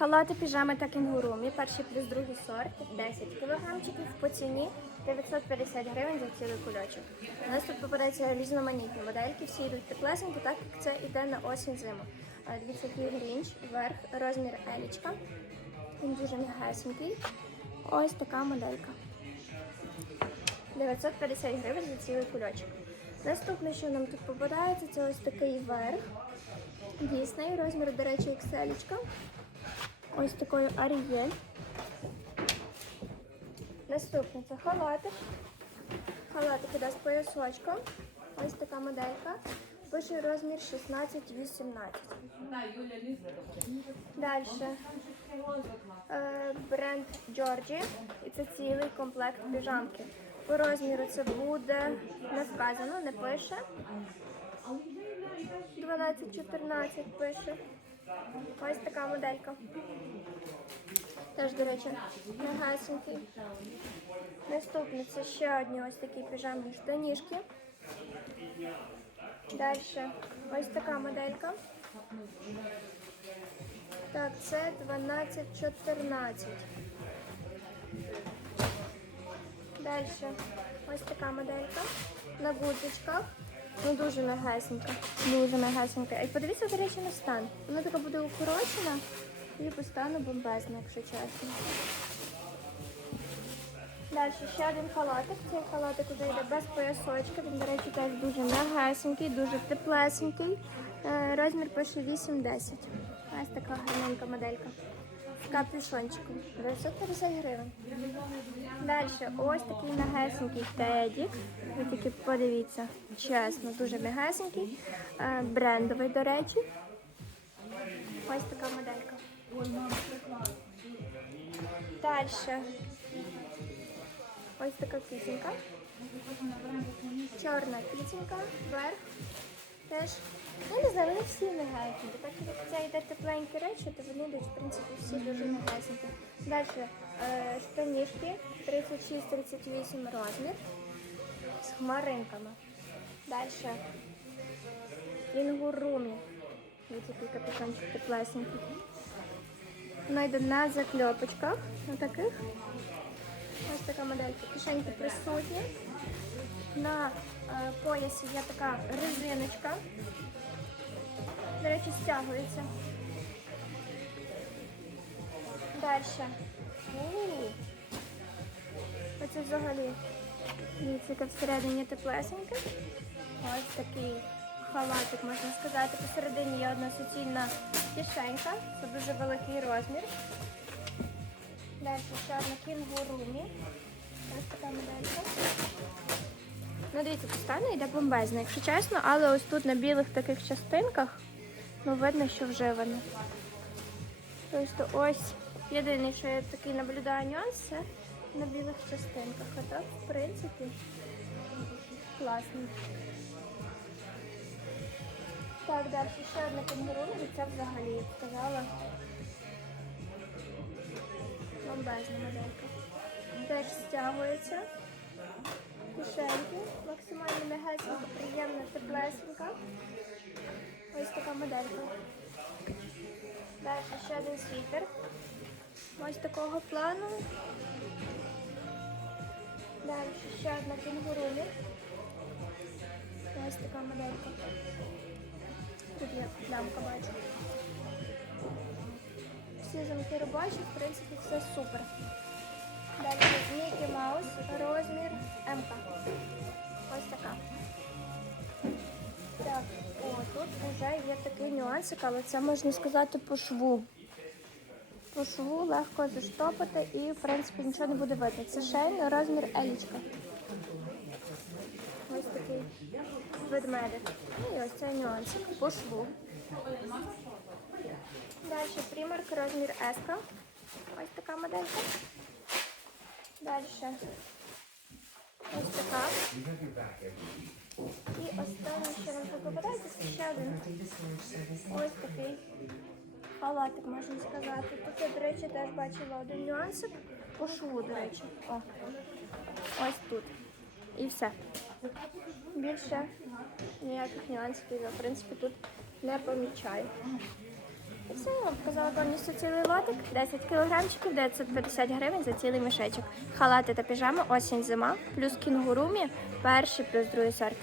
Халати, піжами та кенгурумі. Перший плюс другий сорт 10 кілограмчиків по ціні 950 гривень за цілий кульочок. У нас тут попадаються різноманітні модельки, всі йдуть теплесенькі, так як це йде на осінь зиму. А, Дивіться, який грінч, верх, розмір елічка. Він дуже м'ягесенький. Ось така моделька. 950 гривень за цілий кульочок. Наступне, що нам тут попадається, це ось такий верх. Дійсний розмір, до речі, XL. Ось такою Арієль. Наступне це халатик. Халатик іде з поясочком. Ось така моделька. Пише розмір 16-18. Далі. Е, бренд Джорджі. І це цілий комплект піжамки. По розміру це буде не вказано, не пише. 12-14 пише. Ось така моделька. Теж, до речі, мегасенький. Наступне це ще одні ось такі піжамні штанішки. Далі ось така моделька. Так, це 12-14. Далі ось така моделька на гудзичках. Ну дуже мегесенька. Дуже мегесенька. І подивіться, до речі, на стан. Вона така буде укорочена і по стану бомбезна, якщо чесно. Далі ще один халатик. Цей халатик вже йде без поясочка. Він, до речі, теж дуже м'ягесенький, дуже теплесенький. Е, Розмір пише 8-10. Ось така гарненька моделька. З капюшончиком. 950 гривень. Далі ось такий м'ягесенький тедік. Ви тільки подивіться. Чесно, дуже м'ягесенький. Е, Брендовий, до речі. Ось така моделька. Далі. Ось така кисенька. Чорна кисенька, верх. Теж. Ну, не знаю, вони всі мягесенькі. Так як це йде тепленькі речі, то вони йдуть, в принципі, всі дуже мягесенькі. Далі штанішки 36-38 розмір з хмаринками. Далі інгурумі. Ось такий капюшончик теплесенький. Воно йде на закльопочках, таких. Ось така моделька. Кишеньки присутні. На е, поясі є така резиночка. До речі, стягується. Далі. Оце взагалі дивіться, всередині теплесенька. Ось такий халатик, можна сказати. Посередині є одна суцільна кишенька. Це дуже великий розмір. Далі ще одна кінгурумі. Ось така моделька. Ну, дивіться, постійно йде бомбезна, якщо чесно, але ось тут на білих таких частинках ну, видно, що вживане. Тобто ось єдиний, що я такий наблюдаю нюанс, це на білих частинках. А так, в принципі, класно. Так, далі ще одна кенгурумі, це взагалі, я б сказала, бомбезна моделька. Теж стягується. Кишеньки, максимально м'ягесенька, приємна, теплесенька. Ось така моделька. Далі ще один світер. Ось такого плану. Далі ще одна кінгурумі. Ось така моделька. Тут є плямка, бачу. Всі замки робочі, в принципі, все супер. Далі Мікі Маус, розмір МК. Ось така. Так, о, тут вже є такий нюансик, але це можна сказати по шву. По шву легко заштопати і, в принципі, нічого не буде видно. Це шейний розмір елічка. Ось такий ведмедик. І ось цей нюансик по шву. Далі примарк розмір S. Ось така моделька. Далі. Ось така. І останнє, нам тут попадається, це ще один. Ось такий халатик, можна сказати. Тут я, до речі, теж бачила один нюансик по шву, до речі. О. Ось тут. І все. Більше ніяких нюансів в принципі, тут не помічаю. І все, показала повністю цілий лотик. 10 кілограмчиків, 950 гривень за цілий мішечок. Халати та піжами, осінь, зима, плюс кінгурумі, перший, плюс другий сорт.